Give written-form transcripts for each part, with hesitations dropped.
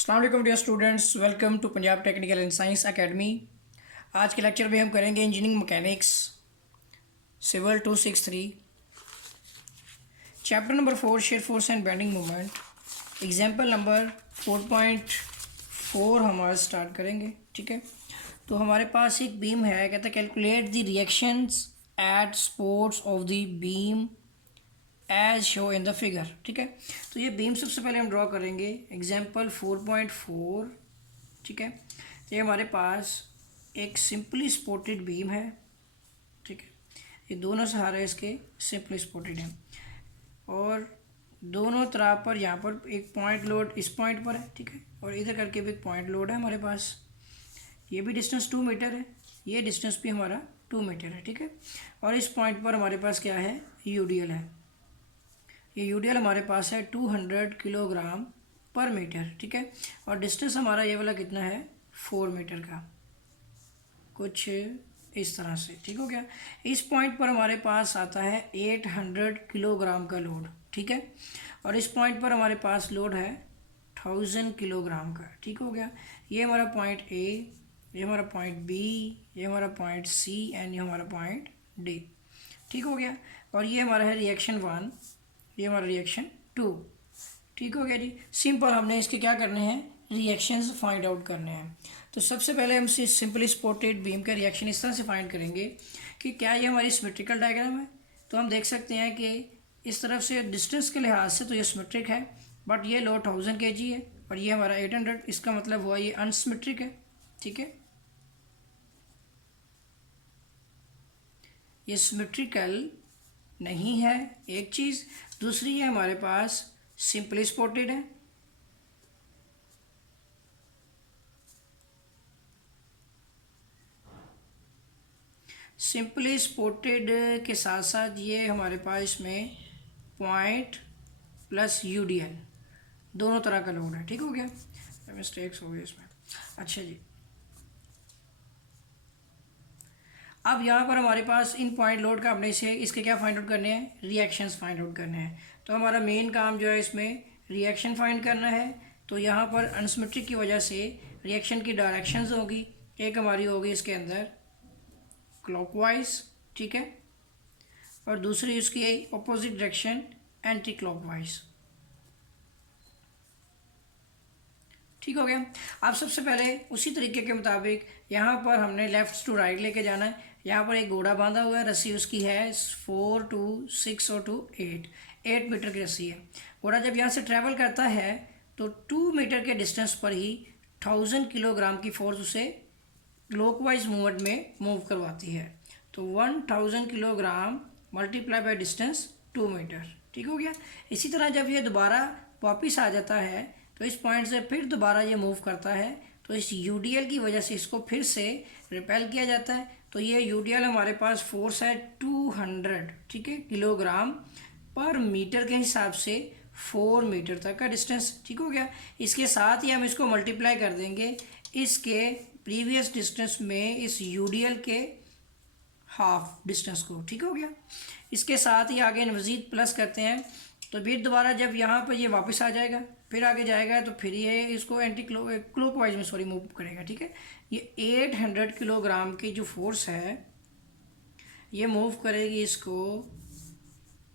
अस्सलाम वालेकुम dear students, welcome to Punjab technical and science academy. आज के लेक्चर में हम करेंगे engineering mechanics civil 263 chapter number 4 shear force and bending movement. Example number 4.4 हमारा स्टार्ट करेंगे। ठीक है, तो हमारे पास एक बीम है, कहता है calculate the reactions at supports of the beam as show in the figure. ठीक है, तो ये बीम सबसे पहले हम ड्रॉ करेंगे। एग्जाम्पल 4.4। ठीक है, तो ये हमारे पास एक सिंपली सपोर्टेड बीम है। ठीक है, ये दोनों सहारे इसके सिंपली सपोर्टेड हैं और दोनों तरफ पर यहाँ पर एक पॉइंट लोड इस पॉइंट पर है। ठीक है, और इधर करके भी एक पॉइंट लोड है हमारे पास। ये भी डिस्टेंस 2 मीटर है, ये डिस्टेंस भी हमारा 2 मीटर है। ठीक है, और इस पॉइंट पर हमारे पास क्या है, यूडीएल है। ये यूडीएल हमारे पास है 200 किलोग्राम पर मीटर। ठीक है, और डिस्टेंस हमारा ये वाला कितना है, 4 मीटर का, कुछ इस तरह से। ठीक हो गया। इस पॉइंट पर हमारे पास आता है 800 किलोग्राम का लोड। ठीक है, और इस पॉइंट पर हमारे पास लोड है 1000 किलोग्राम का। ठीक हो गया। ये हमारा पॉइंट ए, ये हमारा पॉइंट बी, ये हमारा पॉइंट सी एंड ये हमारा पॉइंट डी। ठीक हो गया। और ये हमारा है रिएक्शन 1, ये हमारा रिएक्शन 2। ठीक हो गया जी। सिंपल हमने इसके क्या करने हैं, रिएक्शंस फाइंड आउट करने हैं। तो सबसे पहले हम सिंपली सपोर्टेड बीम का रिएक्शन इस तरह से फाइंड करेंगे कि क्या ये हमारी सिमेट्रिकल डायग्राम है। तो हम देख सकते हैं कि इस तरफ से डिस्टेंस के लिहाज से तो ये सिमेट्रिक है, बट ये लोड 1000 kg है और ये हमारा 800, इसका मतलब हुआ ये अनसिमेट्रिक है। ठीक है, ये सिमेट्रिकल नहीं है एक चीज़। दूसरी ये हमारे पास सिंपली सपोर्टेड है। सिंपली सपोर्टेड के साथ साथ ये हमारे पास इसमें पॉइंट प्लस यूडीएल दोनों तरह का लोड है। ठीक हो गया, मिस्टेक्स हो गई इसमें। अच्छा जी, अब यहाँ पर हमारे पास इन पॉइंट लोड का अपने से इसके क्या फाइंड आउट करने हैं, रिएक्शंस फाइंड आउट करने हैं। तो हमारा मेन काम जो है इसमें रिएक्शन फाइंड करना है। तो यहाँ पर अनसिमेट्रिक की वजह से रिएक्शन की डायरेक्शंस होगी। एक हमारी होगी इसके अंदर क्लॉकवाइज, ठीक है, और दूसरी उसकी अपोजिट डायरेक्शन एंटी क्लॉकवाइज। ठीक हो गया। अब सबसे पहले उसी तरीके के मुताबिक यहाँ पर हमने लेफ़्ट टू राइट लेके जाना है। यहाँ पर एक घोड़ा बांधा हुआ है, रस्सी उसकी है 4 to 6 और 2 8 मीटर की रस्सी है। घोड़ा जब यहाँ से ट्रैवल करता है तो 2 मीटर के डिस्टेंस पर ही 1000 किलोग्राम की फोर्स उसे क्लॉकवाइज मूवमेंट में मूव करवाती है। तो 1000 kilogram multiply by distance 2 metre. ठीक हो गया। इसी तरह जब ये दोबारा वापस आ जाता है तो इस पॉइंट से फिर दोबारा ये मूव करता है, तो इस यूडीएल की वजह से इसको फिर से रिपेल किया जाता है। तो ये यूडीएल हमारे पास फोर्स है 200, ठीक है, किलोग्राम पर मीटर के हिसाब से 4 मीटर तक का डिस्टेंस। ठीक हो गया। इसके साथ ही हम इसको मल्टीप्लाई कर देंगे इसके प्रीवियस डिस्टेंस में, इस यूडीएल के हाफ डिस्टेंस को। ठीक हो गया। इसके साथ ही आगे मज़ीद प्लस करते हैं तो फिर दोबारा जब यहाँ पर ये वापस आ जाएगा, फिर आगे जाएगा, तो फिर ये इसको एंटी क्लॉकवाइज में मूव करेगा। ठीक है, ये 800 किलोग्राम की जो फोर्स है ये मूव करेगी इसको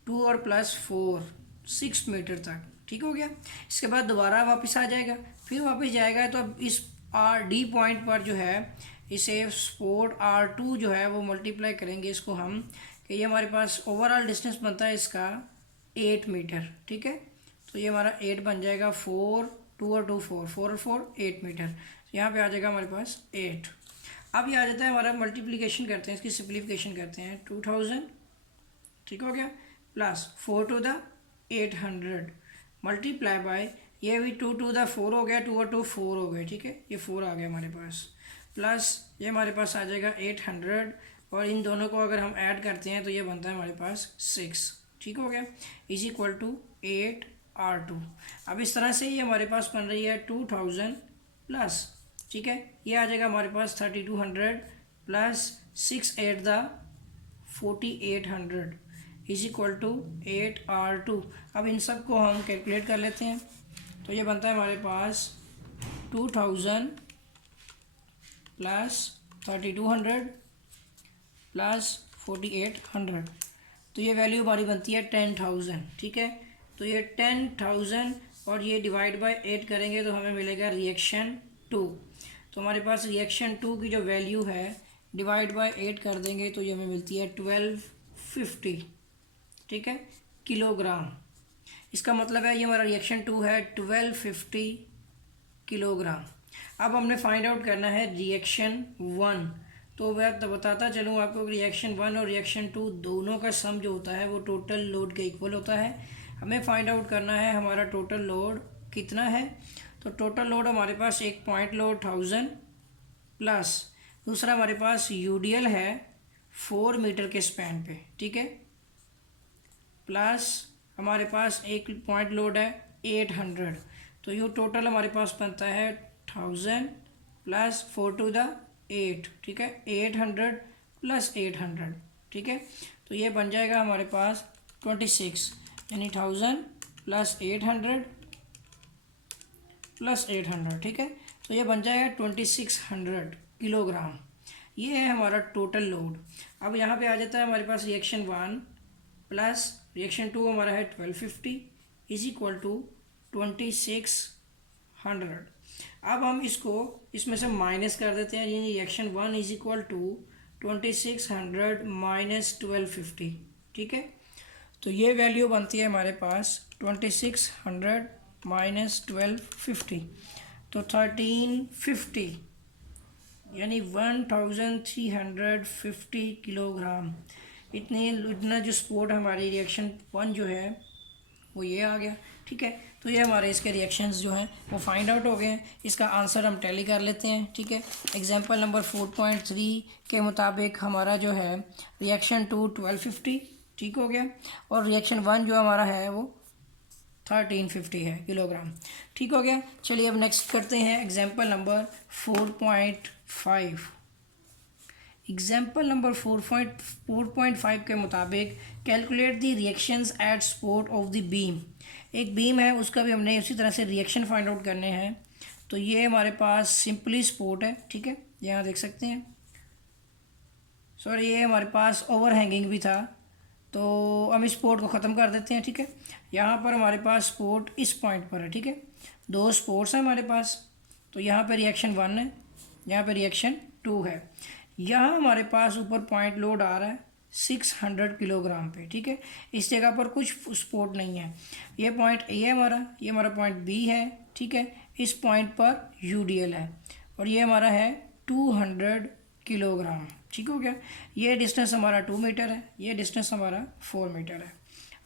2 और प्लस 4 6 मीटर तक। ठीक हो गया। इसके बाद दोबारा वापस आ जाएगा, फिर वापस जाएगा। तो अब इस डी पॉइंट पर जो है इसे सपोर्ट R2 जो है वो मल्टीप्लाई करेंगे इसको हम, कि ये हमारे पास ओवरऑल डिस्टेंस बनता है इसका 8 मीटर। ठीक है, तो ये हमारा 8 बन जाएगा, 4 2 और 2 4 4 और 4 8 मीटर। तो यहाँ पे आ जाएगा हमारे पास 8। अब ये आ जाता है हमारा, मल्टीप्लिकेशन करते हैं, इसकी सिंप्लीफिकेशन करते हैं, 2000, ठीक हो गया, plus 4 to the 800 multiply by, ये भी 2 to the 4 हो गया, 2 और 2 4 हो गए। ठीक है, ये 4 आ गया हमारे पास, प्लस ये हमारे पास आ जाएगा 800, और इन दोनों को अगर हम ऐड करते हैं तो ये बनता है हमारे पास 6। ठीक हो गया, इज इक्वल टू 8R2। अब इस तरह से ये हमारे पास बन रही है 2000 प्लस, ठीक है, ये आ जाएगा हमारे पास 3200 plus 6 8 the 4800 is equal to 8R2। अब इन सब को हम कैलकुलेट कर लेते हैं। तो ये बनता है हमारे पास 2000 प्लस 3200 प्लस 4800, तो ये वैल्यू हमारी बनती है 10,000। ठीक है, तो ये 10,000 और ये डिवाइड बाय 8 करेंगे तो हमें मिलेगा रिएक्शन 2। तो हमारे पास रिएक्शन 2 की जो वैल्यू है डिवाइड बाय 8 कर देंगे तो ये हमें मिलती है 1250। ठीक है, किलोग्राम। इसका मतलब है ये हमारा रिएक्शन 2 है 1250 किलोग्राम। अब हमने फाइंड आउट करना है रिएक्शन 1। तो मैं तो बताता चलूँ आपको, रिएक्शन 1 और रिएक्शन 2 दोनों का सम जो होता है वो टोटल लोड के इक्वल होता है। हमें फाइंड आउट करना है हमारा टोटल लोड कितना है। तो टोटल लोड हमारे पास एक पॉइंट लोड 1000 प्लस दूसरा हमारे पास यूडीएल है 4 मीटर के स्पैन पे। ठीक है, प्लस हमारे पास एक पॉइंट लोड है 800, तो ये टोटल हमारे पास बनता है 1000 प्लस 4 टू द 8। ठीक है, 800 प्लस 800। ठीक है, तो ये बन जाएगा हमारे पास 26, यानी 1000 प्लस 800 प्लस 800। ठीक है, तो ये बन जाएगा 2600 किलोग्राम। ये है हमारा टोटल लोड। अब यहाँ पे आ जाता है हमारे पास रिएक्शन 1 प्लस रिएक्शन 2 हमारा है 1250 इज इक्वल टू 2600। अब हम इसको इसमें से माइनस कर देते हैं, यानी reaction 1 is equal to 2600 minus 1250। ठीक है, तो ये वैल्यू बनती है हमारे पास 2600 माइनस 1250, तो 1350, यानी 1350 किलोग्राम। इतना जो सपोर्ट हमारी रिएक्शन 1 जो है वो ये आ गया। ठीक है, तो ये हमारे इसके रिएक्शंस जो हैं वो फाइंड आउट हो गए हैं। इसका आंसर हम टैली कर लेते हैं। ठीक है, एग्जांपल नंबर 4.3 के मुताबिक हमारा जो है रिएक्शन 2 1250 ठीक हो गया, और रिएक्शन 1 जो हमारा है वो 1350 है किलोग्राम। ठीक हो गया। चलिए अब नेक्स्ट करते हैं एग्जांपल नंबर 4.5। एग्जाम्पल नंबर 4.5 के मुताबिक calculate the reactions eight support of the beam. एक बीम है, उसका भी हमने उसी तरह से रिएक्शन फाइंड आउट करने हैं। तो ये हमारे पास सिंपली सपोर्ट है। ठीक है, यहाँ देख सकते हैं, सॉरी ये हमारे पास ओवर हैंगिंग भी था, तो हम इस सपोर्ट को ख़त्म कर देते हैं। ठीक है, यहाँ पर हमारे पास सपोर्ट इस पॉइंट पर है। ठीक है, दो सपोर्ट्स हैं हमारे पास, तो यहाँ पर रिएक्शन 1 है, यहाँ पर रिएक्शन 2 है। यहाँ हमारे पास ऊपर पॉइंट लोड आ रहा है 600 किलोग्राम पे। ठीक है, इस जगह पर कुछ सपोर्ट नहीं है। ये पॉइंट ए है हमारा, ये हमारा पॉइंट बी है। ठीक है, इस पॉइंट पर यूडीएल है और ये हमारा है 200 किलोग्राम। ठीक हो गया, ये डिस्टेंस हमारा 2 मीटर है, ये डिस्टेंस हमारा 4 मीटर है।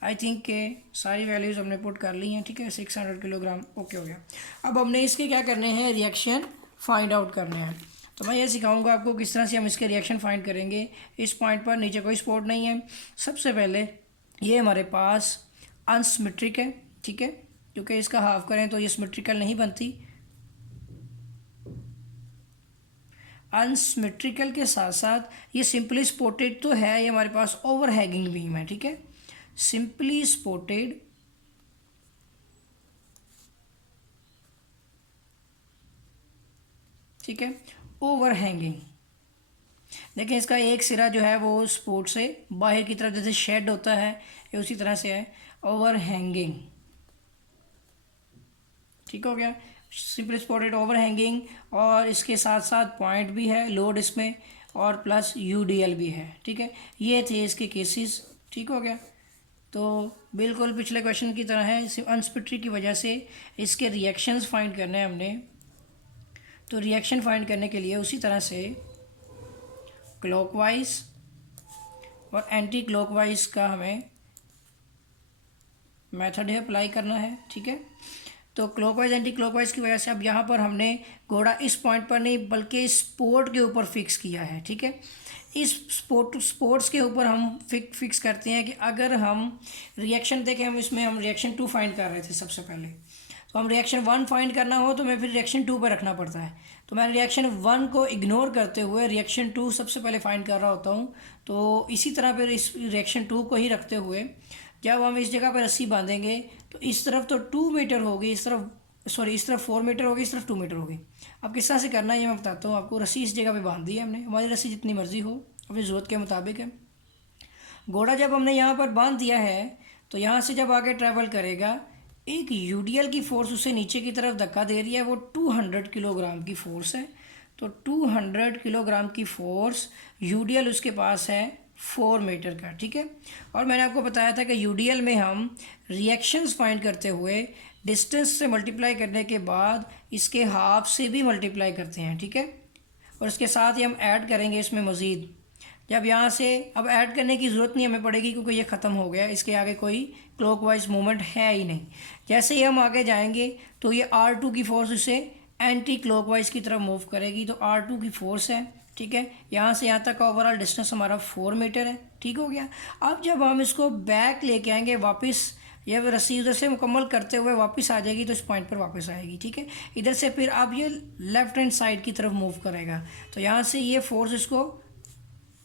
आई थिंक के सारी वैल्यूज़ हमने पुट कर ली हैं। ठीक है, 600 किलोग्राम ओके हो गया। अब हमने इसके क्या करने हैं, रिएक्शन फाइंड आउट करने हैं। तो मैं ये सिखाऊंगा आपको किस तरह से हम इसके रिएक्शन फाइंड करेंगे। इस पॉइंट पर नीचे कोई सपोर्ट नहीं है। सबसे पहले ये हमारे पास अनसिमेट्रिक है। ठीक है, क्योंकि इसका हाफ करें तो ये सिमेट्रिकल नहीं बनती। अनसिमेट्रिकल के साथ साथ ये सिंपली सपोर्टेड तो है, ये हमारे पास ओवर हैंगिंग बीम है। ठीक है, सिंपली सपोर्टेड ठीक है, ओवर हैंगिंग। देखिए इसका एक सिरा जो है वो सपोर्ट से बाहर की तरफ जैसे शेड होता है, ये उसी तरह से है, ओवर हैंगिंग। ठीक हो गया, सिंपली सपोर्टेड ओवर हैंगिंग, और इसके साथ साथ पॉइंट भी है लोड इसमें, और प्लस यूडीएल भी है। ठीक है, ये थे इसके केसेस। ठीक हो गया, तो बिल्कुल पिछले क्वेश्चन की तरह है, अनसिमेट्री की वजह से इसके रिएक्शंस फाइंड करने हैं हमने। तो रिएक्शन फाइंड करने के लिए उसी तरह से क्लॉकवाइज और एंटी क्लॉकवाइज का हमें मेथड है अप्लाई करना है। ठीक है, तो क्लॉकवाइज एंटी क्लॉकवाइज की वजह से अब यहाँ पर हमने घोड़ा इस पॉइंट पर नहीं बल्कि स्पोर्ट के ऊपर फिक्स किया है। ठीक है, इस स्पोर्ट्स के ऊपर हम फिक्स करते हैं कि अगर हम रिएक्शन देखें, हम रिएक्शन 2 फाइंड कर रहे थे सबसे पहले, तो हम रिएक्शन 1 फाइंड करना हो तो मैं फिर रिएक्शन 2 पर रखना पड़ता है। तो मैं रिएक्शन 1 को इग्नोर करते हुए रिएक्शन 2 सबसे पहले फाइंड कर रहा होता हूँ। तो इसी तरह फिर इस रिएक्शन 2 को ही रखते हुए जब हम इस जगह पर रस्सी बांधेंगे तो इस तरफ तो 2 मीटर होगी, इस तरफ सॉरी इस तरफ 4 मीटर होगी, इस तरफ 2 मीटर होगी। अब किस तरह से करना है ये मैं बताता हूँ आपको। रस्सी इस जगह पे बांध दी है हमने, हमारी रस्सी जितनी मर्ज़ी हो अपनी ज़रूरत के मुताबिक है। घोड़ा जब हमने यहाँ पर बांध दिया है तो यहाँ से जब आगे ट्रैवल करेगा, एक यूडीएल की फ़ोर्स उसे नीचे की तरफ धक्का दे रही है, वो 200 किलोग्राम की फ़ोर्स है। तो 200 किलोग्राम की फ़ोर्स, यूडीएल उसके पास है 4 मीटर का, ठीक है। और मैंने आपको बताया था कि यूडीएल में हम रिएक्शंस फाइंड करते हुए डिस्टेंस से मल्टीप्लाई करने के बाद इसके हाफ से भी मल्टीप्लाई करते हैं, ठीक है। और इसके साथ ही हम ऐड करेंगे इसमें मज़ीद। जब यहाँ से अब ऐड करने की ज़रूरत नहीं हमें पड़ेगी क्योंकि ये ख़त्म हो गया, इसके आगे कोई क्लॉकवाइज मूवमेंट है ही नहीं। जैसे ही हम आगे जाएंगे तो ये R2 की फ़ोर्स इसे एंटी क्लॉकवाइज की तरफ मूव करेगी। तो R2 की फ़ोर्स है, ठीक है। यहाँ से यहाँ तक का ओवरऑल डिस्टेंस हमारा 4 मीटर है, ठीक हो गया। अब जब हम इसको बैक लेके आएंगे वापस, ये रस्सी उधर से मुकम्मल करते हुए वापस आ जाएगी तो इस पॉइंट पर वापस आएगी, ठीक है। इधर से फिर अब ये लेफ्ट हैंड साइड की तरफ मूव करेगा। तो यहाँ से ये फोर्स इसको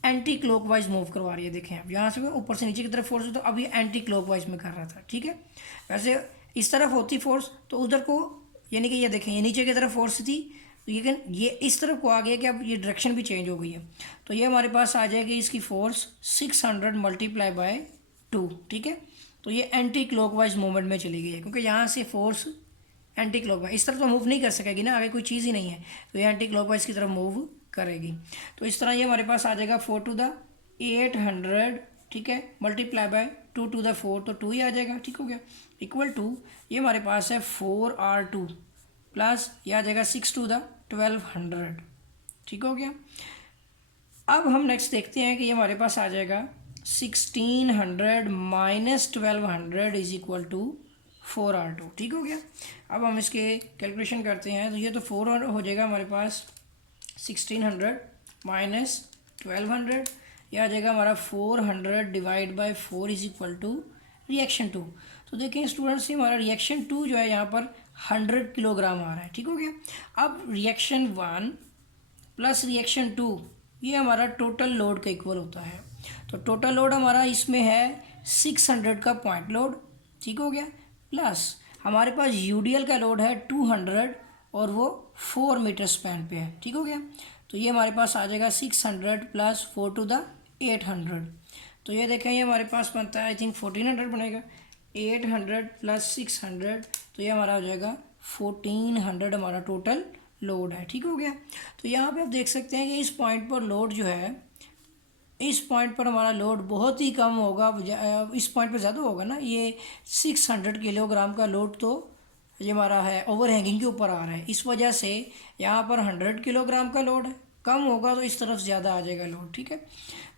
एंटी क्लॉकवाइज मूव करवा रही है। देखें अब यहाँ से ऊपर से नीचे की तरफ फोर्स है तो अब ये एंटी क्लॉकवाइज में कर रहा था, ठीक है। वैसे इस तरफ होती फोर्स तो उधर को, यानी कि ये देखें ये नीचे की तरफ फोर्स थी, तो ये इस तरफ को आ गया कि अब ये डायरेक्शन भी चेंज हो गई है। तो ये हमारे पास आ जाएगी इसकी फोर्स 600 मल्टीप्लाई बाय 2, ठीक है। तो ये एंटी क्लॉकवाइज मूवमेंट में चली गई है क्योंकि यहाँ से फोर्स एंटी क्लॉकवाइज इस तरफ तो मूव नहीं कर सकेगी ना, आगे कोई चीज़ ही नहीं है, तो ये एंटी क्लॉकवाइज की तरफ मूव करेगी। तो इस तरह ये हमारे पास आ जाएगा 4 टू द 800, ठीक है, मल्टीप्लाई बाय 2 टू द 4, तो 2 ही आ जाएगा, ठीक हो गया। इक्वल टू ये हमारे पास है 4R2 प्लस ये आ जाएगा 6 टू द 1200, ठीक हो गया। अब हम नेक्स्ट देखते हैं कि ये हमारे पास आ जाएगा 1600 minus 1200 is equal to 4R2, ठीक हो गया। अब हम इसके कैलकुलेशन करते हैं तो ये तो 4 हो जाएगा हमारे पास 1600 माइनस 1200, यह आ जाएगा हमारा 400 divide by 4 is equal to reaction 2। तो देखें स्टूडेंट्स ये हमारा रिएक्शन 2 जो है यहाँ पर 100 किलोग्राम आ रहा है, ठीक हो गया। अब रिएक्शन 1 प्लस रिएक्शन 2 ये हमारा टोटल लोड का इक्वल होता है। तो टोटल लोड हमारा इसमें है 600 का पॉइंट लोड, ठीक हो गया, प्लस हमारे पास यूडीएल का लोड है 200 और वो 4 मीटर स्पैन पे है, ठीक हो गया। तो ये हमारे पास आ जाएगा 600 प्लस 4 टू द 800। तो ये देखें ये हमारे पास बनता है आई थिंक 1400 बनेगा, 800 प्लस 600, तो ये हमारा हो जाएगा 1400 हमारा टोटल लोड है, ठीक हो गया। तो यहाँ पे आप देख सकते हैं कि इस पॉइंट पर लोड जो है, इस पॉइंट पर हमारा लोड बहुत ही कम होगा, इस पॉइंट पर ज़्यादा होगा ना। ये 600 किलोग्राम का लोड तो ये हमारा है ओवर हैंगिंग के ऊपर आ रहा है, इस वजह से यहाँ पर 100 किलोग्राम का लोड है, कम होगा तो इस तरफ ज़्यादा आ जाएगा लोड, ठीक है।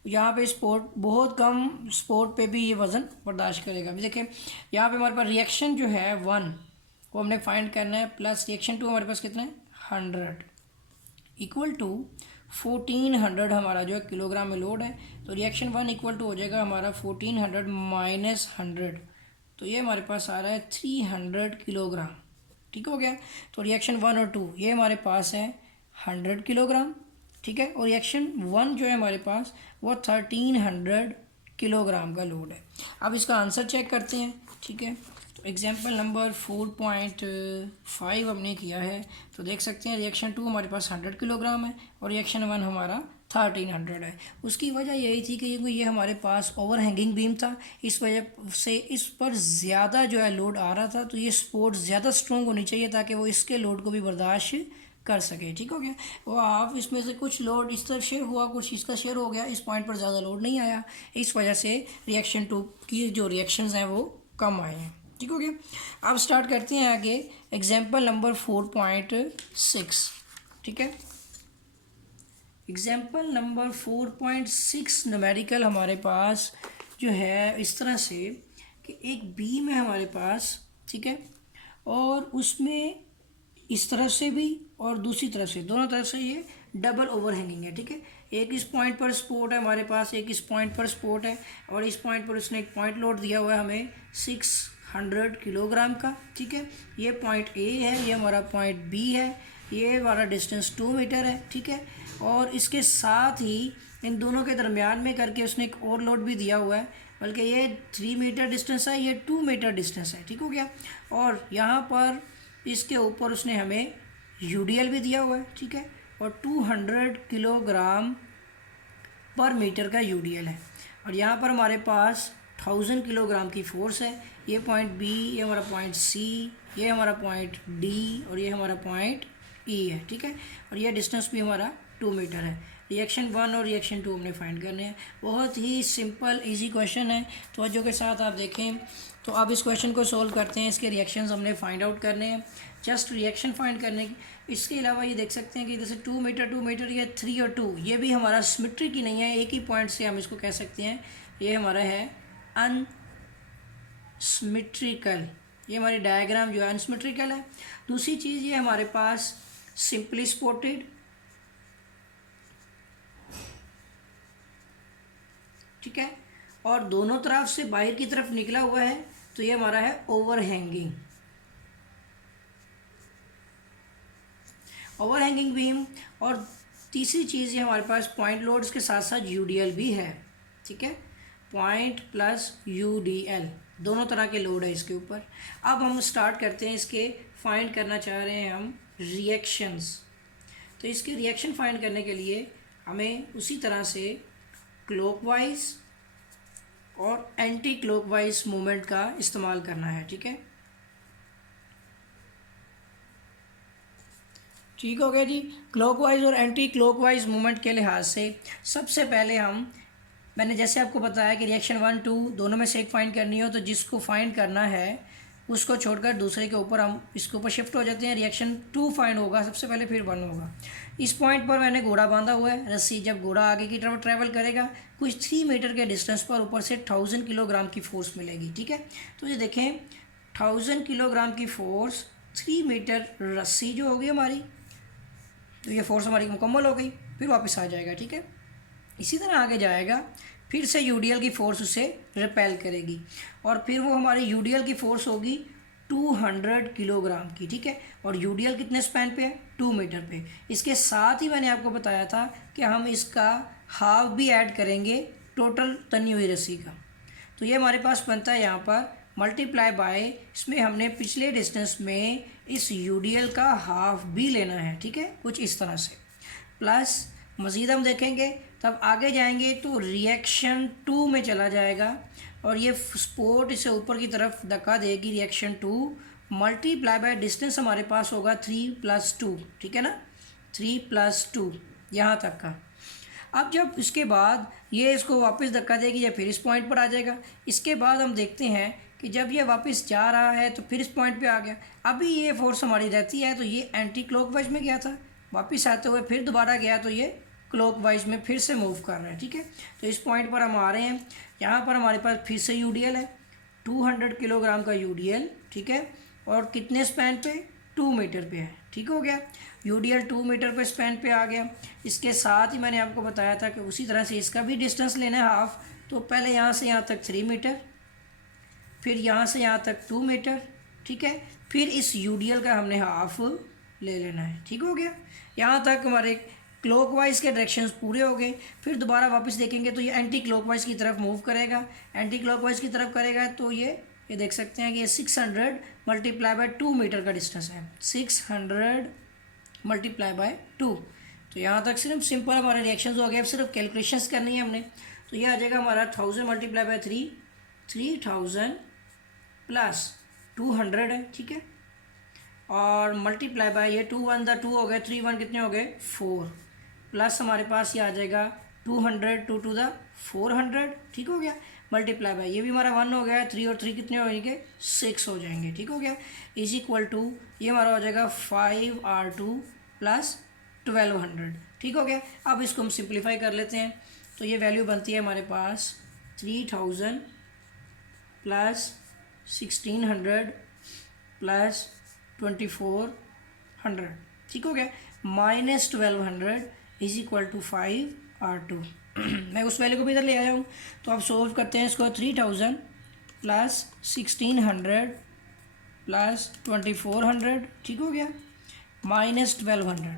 यहाँ पे स्पोर्ट बहुत कम स्पोर्ट पे भी ये वज़न बर्दाश्त करेगा। अभी देखें यहाँ पे हमारे पास रिएक्शन जो है 1 वो हमने फाइंड करना है, प्लस रिएक्शन 2 हमारे पास कितना है 100 इक्वल टू 1400 हमारा जो है किलोग्राम में लोड है। तो रिएक्शन 1 इक्वल टू हो जाएगा हमारा 1400 माइनस 100, तो ये हमारे पास आ रहा है 300 किलोग्राम, ठीक हो गया। तो रिएक्शन 1 और 2 ये हमारे पास है 100 किलोग्राम, ठीक है, और रिएक्शन 1 जो है हमारे पास वो 1300 किलोग्राम का लोड है। अब इसका आंसर चेक करते हैं, ठीक है। तो एग्जांपल नंबर 4.5 हमने किया है, तो देख सकते हैं रिएक्शन 2 हमारे पास 100 किलोग्राम है और रिएक्शन 1 हमारा 1300 है। उसकी वजह यही थी कि ये हमारे पास ओवर हैंगिंग बीम था, इस वजह से इस पर ज़्यादा जो है लोड आ रहा था। तो ये सपोर्ट ज़्यादा स्ट्रॉन्ग होनी चाहिए ताकि वो इसके लोड को भी बर्दाश्त कर सके, ठीक हो गया। वो आप इसमें से कुछ लोड इस तरफ शेयर हुआ, कुछ इसका शेयर हो गया, इस पॉइंट पर ज़्यादा लोड नहीं आया, इस वजह से रिएक्शन 2 की जो रिएक्शंस हैं वो कम आए हैं, ठीक हो गया। अब स्टार्ट करते हैं आगे एग्जाम्पल नंबर 4.6, ठीक है। एग्जाम्पल नंबर 4.6 न्यूमेरिकल हमारे पास जो है इस तरह से कि एक बीम है हमारे पास, ठीक है, और उसमें इस तरफ से भी और दूसरी तरफ से, दोनों तरफ से ये डबल ओवर हैंगिंग है, ठीक है। एक इस पॉइंट पर सपोर्ट है हमारे पास, एक इस पॉइंट पर सपोर्ट है, और इस पॉइंट पर उसने एक पॉइंट लोड दिया हुआ है हमें 600 किलोग्राम का, ठीक है। ये पॉइंट ए है, ये हमारा पॉइंट बी है, ये हमारा डिस्टेंस 2 मीटर है, ठीक है। और इसके साथ ही इन दोनों के दरमियान में करके उसने एक और लोड भी दिया हुआ है, बल्कि ये 3 मीटर डिस्टेंस है, ये 2 मीटर डिस्टेंस है, ठीक हो गया। और यहाँ पर इसके ऊपर उसने हमें यूडीएल भी दिया हुआ है, ठीक है, और 200 किलोग्राम पर मीटर का यूडीएल है। और यहाँ पर हमारे पास 1000 किलोग्राम की फोर्स है। ये पॉइंट बी, ये हमारा पॉइंट सी, ये हमारा पॉइंट डी और ये हमारा पॉइंट ई है, ठीक है। और ये डिस्टेंस भी हमारा 2 मीटर है। रिएक्शन 1 और रिएक्शन 2 हमने फाइंड करने हैं। बहुत ही सिंपल इजी क्वेश्चन है, तवज्जो के साथ आप देखें। तो अब इस क्वेश्चन को सोल्व करते हैं। इसके रिएक्शंस हमने फाइंड आउट करने हैं, जस्ट रिएक्शन फाइंड करने की। इसके अलावा ये देख सकते हैं कि जैसे 2 मीटर, ये 3 और 2, ये भी हमारा सिमेट्रिक ही नहीं है, एक ही पॉइंट से हम इसको कह सकते हैं ये हमारा है अनसिमेट्रिकल। ये हमारी डायग्राम जो है अनसिमेट्रिकल है। दूसरी चीज़ ये हमारे पास सिंपली स्पॉटेड, ठीक है, और दोनों तरफ से बाहर की तरफ निकला हुआ है, तो ये हमारा है ओवरहैंगिंग बीम। और तीसरी चीज़ ये हमारे पास पॉइंट लोड्स के साथ साथ यूडीएल भी है, ठीक है, पॉइंट प्लस यूडीएल, दोनों तरह के लोड है इसके ऊपर। अब हम स्टार्ट करते हैं, इसके फाइंड करना चाह रहे हैं हम रिएक्शंस। तो इसके रिएक्शन फाइंड करने के लिए हमें उसी तरह से क्लॉकवाइज और एंटी क्लॉकवाइज मूवमेंट का इस्तेमाल करना है, ठीक है। ठीक हो गया जी। क्लॉकवाइज और एंटी क्लॉकवाइज मूवमेंट के लिहाज से सबसे पहले मैंने जैसे आपको बताया कि रिएक्शन 1 2 दोनों में से एक फाइंड करनी हो, तो जिसको फाइंड करना है उसको छोड़कर दूसरे के ऊपर हम इसके ऊपर शिफ्ट हो जाते हैं। रिएक्शन 2 फाइंड होगा सबसे पहले, फिर 1 होगा। इस पॉइंट पर मैंने घोड़ा बांधा हुआ है। रस्सी जब घोड़ा आगे की तरफ ट्रैवल करेगा कुछ 3 मीटर के डिस्टेंस पर ऊपर से 1000 किलोग्राम की फोर्स मिलेगी, ठीक है। तो ये देखें 1000 किलोग्राम की फोर्स 3 मीटर रस्सी जो होगी हमारी, तो ये फोर्स हमारी मुकम्मल हो गई, फिर वापस आ जाएगा, ठीक है। इसी तरह आगे जाएगा, फिर से यूडीएल की फोर्स उसे रिपेल करेगी और फिर वो हमारी यूडीएल की फोर्स होगी 200 किलोग्राम की, ठीक है। और यूडीएल कितने स्पैन पे है? 2 मीटर पे। इसके साथ ही मैंने आपको बताया था कि हम इसका हाफ भी ऐड करेंगे टोटल तनी हुई रस्सी का। तो ये हमारे पास बनता है यहाँ पर मल्टीप्लाई बाय, इसमें हमने पिछले डिस्टेंस में इस यूडीएल का हाफ भी लेना है, ठीक है, कुछ इस तरह से। प्लस मज़ीद हम देखेंगे तब आगे जाएंगे तो रिएक्शन 2 में चला जाएगा और ये स्पोर्ट इसे ऊपर की तरफ धक्का देगी। रिएक्शन 2 मल्टीप्लाई बाय डिस्टेंस हमारे पास होगा 3 + 2, ठीक है ना, 3 + 2 यहाँ तक का। अब जब इसके बाद ये इसको वापस धक्का देगी या फिर इस पॉइंट पर आ जाएगा। इसके बाद हम देखते हैं कि जब ये वापस जा रहा है तो फिर इस पॉइंट पे आ गया। अभी ये फोर्स हमारी रहती है तो ये एंटी क्लॉकवाइज में गया था, वापस आते हुए फिर दोबारा गया तो ये क्लॉकवाइज में फिर से मूव कर रहा है, ठीक है। तो इस पॉइंट पर हम आ रहे हैं, यहाँ पर हमारे पास फिर से यूडीएल है, 200 किलोग्राम का यूडीएल, ठीक है, और कितने स्पैन पे? 2 मीटर पे है, ठीक हो गया। यूडीएल 2 मीटर पे स्पैन पे आ गया। इसके साथ ही मैंने आपको बताया था कि उसी तरह से इसका भी डिस्टेंस लेना है हाफ। तो पहले यहाँ से यहाँ तक 3 मीटर, फिर यहाँ से यहाँ तक 2 मीटर, ठीक है, फिर इस यूडीएल का हमने हाफ ले लेना है, ठीक हो गया। यहाँ तक हमारे क्लॉकवाइज के डायरेक्शंस पूरे हो गए। फिर दोबारा वापस देखेंगे तो ये एंटी क्लॉकवाइज की तरफ मूव करेगा। एंटी क्लॉकवाइज की तरफ करेगा तो ये देख सकते हैं कि ये 600 मल्टीप्लाई बाय 2 मीटर का डिस्टेंस है, 600 मल्टीप्लाई बाय 2। तो यहाँ तक सिर्फ सिंपल हमारे रिएक्शंस हो गए। अब सिर्फ कैलकुलेशंस करनी है हमने। तो ये आ जाएगा हमारा 1000 मल्टीप्लाई बाय 3, 3000 प्लस 200 है, ठीक है, और मल्टीप्लाई बाय ये 2 1 2 हो गए, 3 1 कितने हो गए? 4, प्लस हमारे पास ये आ जाएगा 200 2 2 400, ठीक हो गया। मल्टीप्लाई बाय ये भी हमारा 1 हो गया, 3 और 3 कितने हो जाएंगे? 6 हो जाएंगे, ठीक हो गया। इज इक्वल टू ये हमारा हो जाएगा 5R2 प्लस 1200, ठीक हो गया। अब इसको हम सिंप्लीफाई कर लेते हैं तो ये वैल्यू बनती है हमारे पास 3000 प्लस 1600 प्लस 2400, ठीक हो गया, minus 1200 is equal to 5R2। मैं उस वैल्यू को भी इधर ले आया हूँ। तो अब सोल्व करते हैं इसको। 3000 प्लस 1600 प्लस 2400, ठीक हो गया, माइनस 1200।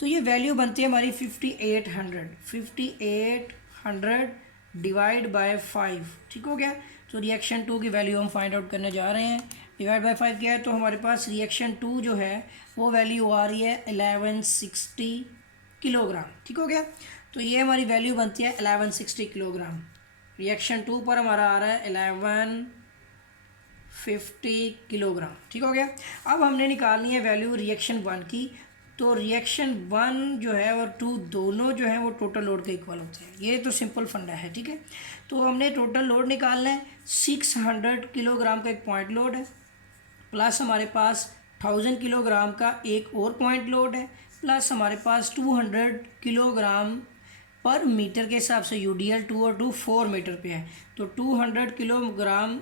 तो ये वैल्यू बनती है हमारी 5800 डिवाइड बाय 5, ठीक हो गया। तो रिएक्शन 2 की वैल्यू हम फाइंड आउट करने जा रहे हैं। डिवाइड बाई 5 किया है तो हमारे पास रिएक्शन 2 जो है वो वैल्यू आ रही है 1160 किलोग्राम। ठीक हो गया, तो ये हमारी वैल्यू बनती है 1160 किलोग्राम। रिएक्शन 2 पर हमारा आ रहा है 1150 किलोग्राम। ठीक हो गया, अब हमने निकालनी है वैल्यू रिएक्शन 1 की। तो रिएक्शन 1 जो है और 2 दोनों जो है वो टोटल लोड के इक्वल होते हैं। ये तो सिंपल फंडा है। ठीक है, तो हमने टोटल लोड निकालना है। 600 किलोग्राम का एक पॉइंट लोड है, प्लस हमारे पास 1000 किलोग्राम का एक और पॉइंट लोड है, प्लस हमारे पास 200 किलोग्राम पर मीटर के हिसाब से UDL 2 और 2 4 मीटर पे है। तो 200 किलोग्राम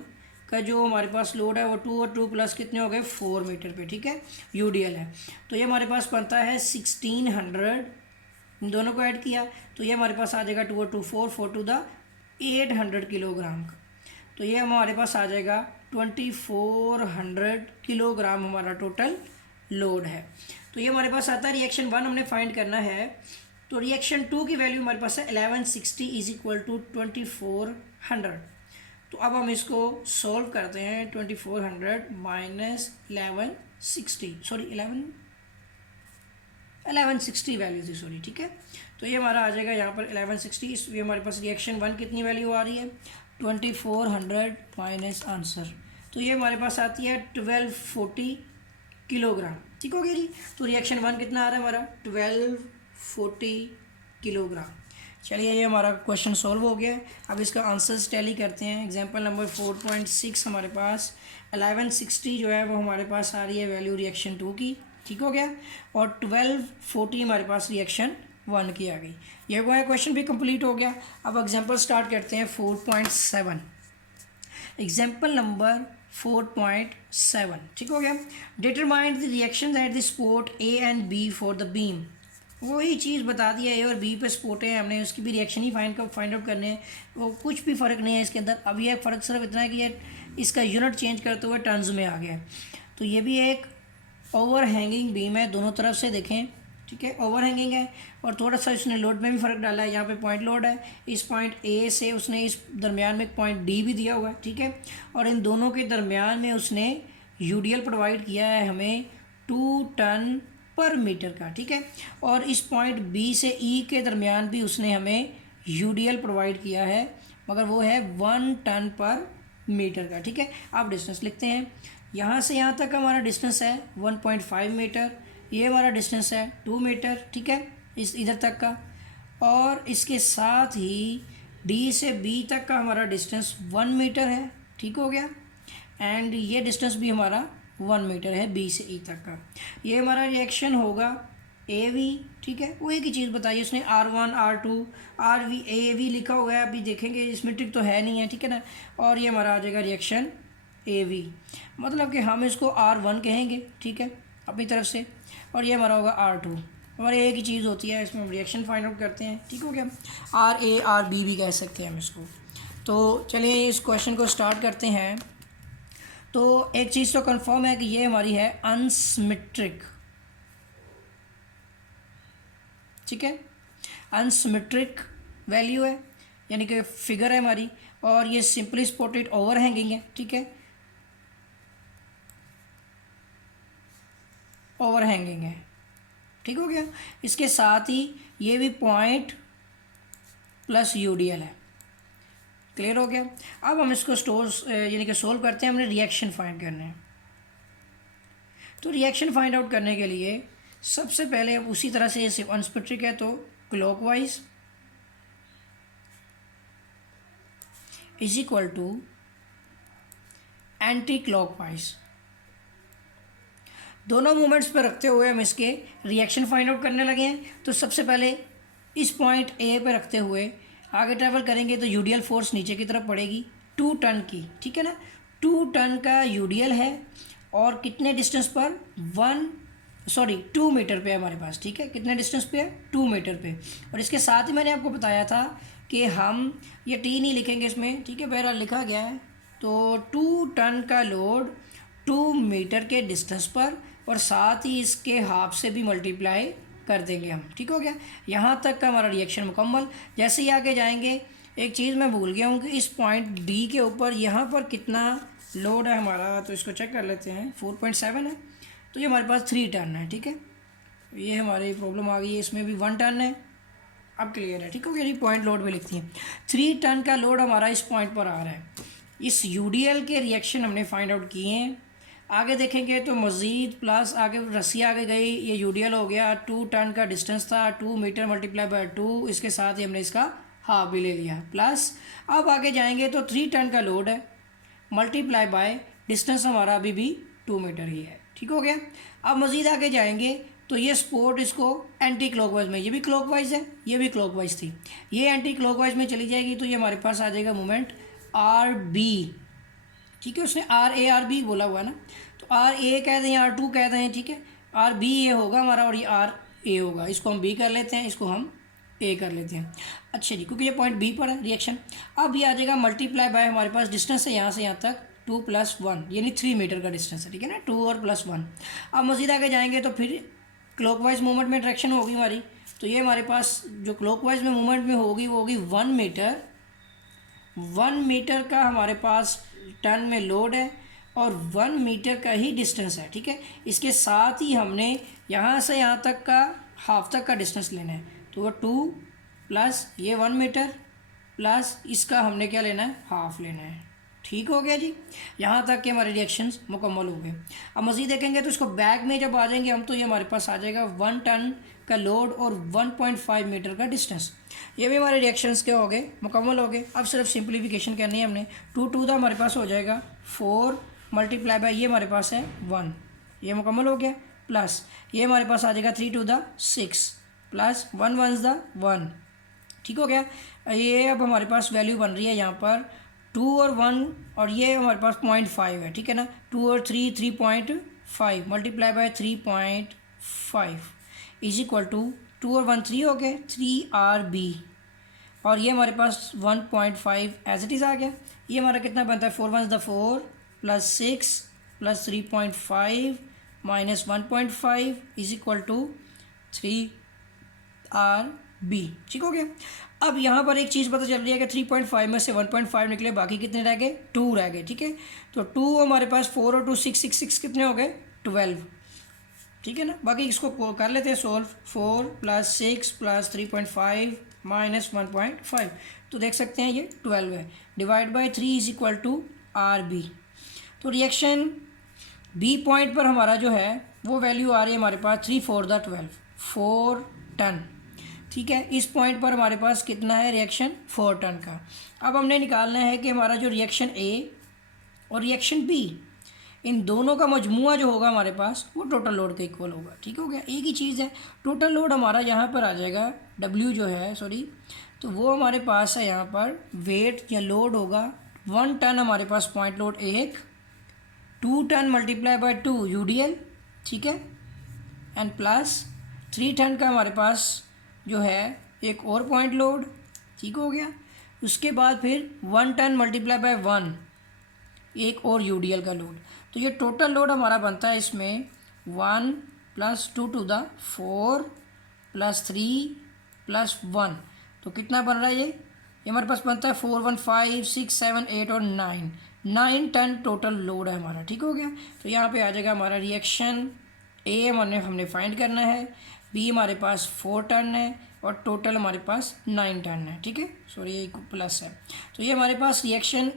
का जो हमारे पास लोड है वो 2 और 2 प्लस कितने हो गए 4 मीटर पे। ठीक है, UDL है। तो ये हमारे पास बनता है 1600, इन दोनों को ऐड किया तो ये हमारे पास आ जाएगा 2 और 2 4 4 टू द 800 किलोग्राम का। तो ये हमारे पास आ जाएगा 2400 किलोग्राम हमारा टोटल लोड है। तो ये हमारे पास आता है रिएक्शन 1 हमने फाइंड करना है। तो रिएक्शन 2 की वैल्यू हमारे पास है 1160 इज इक्वल टू 2400। तो अब हम इसको सॉल्व करते हैं। 2400 माइनस 1160 वैल्यू थी, सॉरी। ठीक है, तो ये हमारा आ जाएगा यहाँ पर 1160। इस ये हमारे पास रिएक्शन 1 कितनी वैल्यू आ रही है 2400 माइनस आंसर, तो ये हमारे पास आती है 1240 किलोग्राम। ठीक हो गया जी, तो रिएक्शन 1 कितना आ रहा है हमारा 1240 किलोग्राम। चलिए, ये हमारा क्वेश्चन सॉल्व हो गया है। अब इसका आंसर्स टैली करते हैं। एग्जांपल नंबर 4.6 हमारे पास 1160 जो है वो हमारे पास आ रही है वैल्यू रिएक्शन 2 की। ठीक हो गया, और 1240 हमारे पास रिएक्शन 1 की आ गई। ये वो है, क्वेश्चन भी कंप्लीट हो गया। अब एग्जांपल स्टार्ट करते हैं 4.7। Example number 4.7। ठीक हो गया, determine the reaction at the spot A and B for the beam. वही चीज़ बता दिया, A और B पे स्पॉट है, हमने उसकी भी रिएक्शन ही फाइंड आउट करने हैं। वो कुछ भी फ़र्क नहीं है इसके अंदर। अब ये फ़र्क सिर्फ इतना है कि ये इसका यूनिट चेंज करते हुए टन्स में आ गया है। तो ये भी एक ओवर हैंगिंग बीम है, दोनों तरफ से देखें। ठीक है, ओवर हैंगिंग है और थोड़ा सा उसने लोड में भी फ़र्क डाला है। यहाँ पे पॉइंट लोड है, इस पॉइंट A से उसने इस दरमियान में एक पॉइंट D भी दिया हुआ है। ठीक है, और इन दोनों के दरमियान में उसने UDL प्रोवाइड किया है हमें 2 टन पर मीटर का। ठीक है, और इस पॉइंट B से E के दरमियान भी उसने हमें UDL प्रोवाइड किया है, मगर वो है 1 टन पर मीटर का। ठीक है, आप डिस्टेंस लिखते हैं। यहाँ से यहाँ तक हमारा डिस्टेंस है 1.5 मीटर, ये हमारा डिस्टेंस है 2 मीटर। ठीक है, इस इधर तक का, और इसके साथ ही D से B तक का हमारा डिस्टेंस 1 मीटर है। ठीक हो गया, एंड ये डिस्टेंस भी हमारा 1 मीटर है B से E तक का। ये हमारा रिएक्शन होगा AV। ठीक है, वो एक ही चीज़ बताइए, उसने R1 R2 RV AV लिखा हुआ है, अभी देखेंगे इसमें ट्रिक तो है नहीं है। ठीक है ना, और ये हमारा आ जाएगा रिएक्शन AV, मतलब कि हम इसको R1 कहेंगे। ठीक है, अपनी तरफ से, और ये हमारा होगा R2। हमारी एक ही चीज़ होती है, इसमें हम रिएक्शन फाइंड आउट करते हैं। ठीक हो गया, RA RB भी कह सकते हैं हम इसको। तो चलिए इस क्वेश्चन को स्टार्ट करते हैं। तो एक चीज़ तो कंफर्म है कि ये हमारी है अनसिमेट्रिक। ठीक है, अनसिमेट्रिक वैल्यू है, यानी कि फिगर है हमारी, और ये सिंपली स्पॉटेड ओवर हैंगिंग है। ठीक है, ओवर हैंगिंग है। ठीक हो गया, इसके साथ ही ये भी पॉइंट प्लस UDL है। क्लियर हो गया, अब हम इसको यानी कि सोल्व करते हैं। हमने रिएक्शन फाइंड करने हैं। तो रिएक्शन फाइंड आउट करने के लिए सबसे पहले उसी तरह से, ये अनसिमेट्रिक है तो clockwise is equal to anti clockwise, दोनों मूवमेंट्स पर रखते हुए हम इसके रिएक्शन फाइंड आउट करने लगे हैं। तो सबसे पहले इस पॉइंट A पे रखते हुए आगे ट्रैवल करेंगे तो UDL फोर्स नीचे की तरफ पड़ेगी 2 टन की। ठीक है ना, 2 टन का UDL है, और कितने डिस्टेंस पर 2 मीटर पे है हमारे पास। ठीक है, कितने डिस्टेंस पे है 2 मीटर पे। और इसके साथ ही मैंने आपको बताया था कि हम ये T नहीं लिखेंगे इसमें। ठीक है, बहरहाल लिखा गया है। तो 2 टन का लोड 2 मीटर के डिस्टेंस पर, और साथ ही इसके हाफ से भी मल्टीप्लाई कर देंगे हम। ठीक हो गया, यहाँ तक का हमारा रिएक्शन मुकम्मल। जैसे ही आगे जाएंगे, एक चीज़ मैं भूल गया हूँ कि इस पॉइंट D के ऊपर यहाँ पर कितना लोड है हमारा, तो इसको चेक कर लेते हैं, 4.7 है, तो ये हमारे पास 3 टन है। ठीक है, ये हमारी प्रॉब्लम आ गई है, इसमें भी 1 टन है। अब क्लियर है, ठीक हो गया जी। पॉइंट लोड में लिखती हैं 3 टन का लोड हमारा इस पॉइंट पर आ रहा है। इस यूडीएल के रिएक्शन हमने फाइंड आउट किए हैं। आगे देखेंगे तो मज़ीद प्लस आगे रस्सी आगे गई, ये यूडीएल हो गया, 2 टन का डिस्टेंस था, 2 मीटर मल्टीप्लाई बाय 2, इसके साथ ही हमने इसका हाफ भी ले लिया। प्लस अब आगे जाएंगे तो 3 टन का लोड है, मल्टीप्लाई बाय डिस्टेंस हमारा अभी भी 2 मीटर ही है। ठीक हो गया। अब मज़ीद आगे जाएंगे तो ये सपोर्ट इसको एंटी क्लॉकवाइज में, ये भी क्लॉकवाइज है, ये भी क्लॉकवाइज थी, ये एंटी क्लॉकवाइज में चली जाएगी, तो ये हमारे पास आ जाएगा मोमेंट आर बी। ठीक है, उसने आर ए आर बी बोला हुआ है ना, तो आर ए कह दें, आर टू कह दें, ठीक है, आर बी ये होगा हमारा और ये आर ए होगा। इसको हम बी कर लेते हैं, इसको हम ए कर लेते हैं। अच्छा जी, क्योंकि ये पॉइंट बी पर है रिएक्शन। अब ये आ जाएगा मल्टीप्लाई बाय हमारे पास डिस्टेंस है यहाँ से यहाँ तक 2 + 1, यानी 3 मीटर का डिस्टेंस है। ठीक है ना, 2 और +1। अब मज़ीद आगे जाएंगे तो फिर क्लॉकवाइज मूवमेंट में डायरेक्शन होगी हमारी, तो ये हमारे पास जो क्लॉकवाइज में मूवमेंट में होगी वो होगी 1 मीटर। 1 मीटर का हमारे पास टन में लोड है और 1 मीटर का ही डिस्टेंस है। ठीक है, इसके साथ ही हमने यहाँ से यहाँ तक का हाफ तक का डिस्टेंस लेना है, तो वो 2 प्लस ये 1 मीटर प्लस इसका हमने क्या लेना है, हाफ लेना है। ठीक हो गया जी, यहाँ तक के हमारे रिएक्शंस मुकम्मल हो गए। अब मज़ीद देखेंगे तो इसको बैक में जब आ जाएंगे हम, तो ये हमारे पास आ जाएगा 1 टन का लोड और 1.5 मीटर का डिस्टेंस। ये भी हमारे रिएक्शंस क्या हो गए, मुकम्मल हो गए। अब सिर्फ सिंप्लीफिकेशन करनी है हमने। 2 2 का हमारे पास हो जाएगा 4 मल्टीप्लाई बाय ये हमारे पास है 1, ये मुकम्मल हो गया। प्लस ये हमारे पास आ जाएगा 3 2 6 प्लस 1 1 1। ठीक हो गया। ये अब हमारे पास वैल्यू बन रही है यहाँ पर 2 और 1, और ये हमारे पास 0.5 है। ठीक है ना, 2 और 3 3.5 multiply by 3.5 is equal to 2 और 1 3 हो गए, 3RB, और ये हमारे पास 1.5 एज इट इज़ आ गया। ये हमारा कितना बनता है, 4 1 4 plus 6 plus 3.5 minus 1.5 is equal to 3RB। ठीक हो गया। अब यहाँ पर एक चीज़ पता चल रही है कि 3.5 में से 1.5 निकले, बाकी कितने रह गए, 2 रह गए। ठीक है, तो 2 हमारे पास 4 और 2 6 6 6 कितने हो गए, 12। ठीक है ना, बाकी इसको कर लेते हैं सॉल्व। 4 प्लस 6 प्लस 3.5 माइनस 1.5, तो देख सकते हैं ये 12 है। Divide by 3 is equal to RB। तो रिएक्शन बी पॉइंट पर हमारा जो है वो वैल्यू आ रही है हमारे पास 3 4 12, 4 टन। ठीक है, इस पॉइंट पर हमारे पास कितना है रिएक्शन, 4 टन का। अब हमने निकालना है कि हमारा जो रिएक्शन ए और रिएक्शन बी, इन दोनों का मजमुआ जो होगा हमारे पास वो टोटल लोड के इक्वल होगा। ठीक हो गया, एक ही चीज़ है। टोटल लोड हमारा यहाँ पर आ जाएगा W जो है, सॉरी, तो वो हमारे पास है यहाँ पर वेट या लोड होगा 1 टन हमारे पास point load 1, 2 ton multiply by 2 UDL। ठीक है, एंड प्लस 3 टन का हमारे पास जो है एक और पॉइंट लोड। ठीक हो गया। उसके बाद फिर 1 टन मल्टीप्लाई बाय 1 एक और UDL का लोड। तो ये टोटल लोड हमारा बनता है इसमें 1 plus 2 to the 4 plus 3 plus 1, तो कितना बन रहा है ये हमारे पास बनता है 4 1 5 6 7 8 और 9 टन टोटल लोड है हमारा। ठीक हो गया। तो यहाँ पे आ जाएगा हमारा रिएक्शन ए हमने फाइंड करना है, बी हमारे पास 4 टन है और टोटल हमारे पास 9 टन है। ठीक है, सॉरी ये प्लस है। तो ये हमारे पास रिएक्शन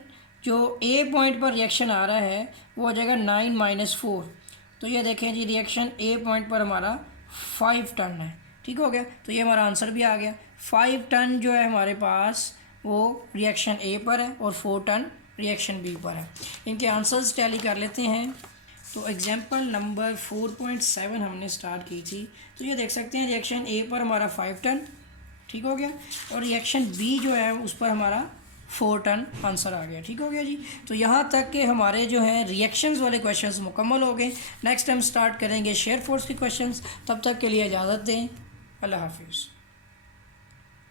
जो ए पॉइंट पर रिएक्शन आ रहा है वो हो जाएगा 9 - 4। तो ये देखें जी, रिएक्शन ए पॉइंट पर हमारा 5 टन है। ठीक हो गया, तो ये हमारा आंसर भी आ गया। 5 टन जो है हमारे पास वो रिएक्शन ए पर है और 4 टन रिएक्शन बी पर है। इनके आंसर्स टैली कर लेते हैं। तो एग्जांपल नंबर 4.7 हमने स्टार्ट की थी, तो ये देख सकते हैं रिएक्शन ए पर हमारा 5 टन। ठीक हो गया, और रिएक्शन बी जो है उस पर हमारा 4 टन आंसर आ गया। ठीक हो गया जी। तो यहाँ तक के हमारे जो हैं रिएक्शंस वाले क्वेश्चंस मुकम्मल हो गए। नेक्स्ट टाइम स्टार्ट करेंगे शेयर फोर्स के क्वेश्चंस। तब तक के लिए इजाज़त दें, अल्लाह हाफिज़।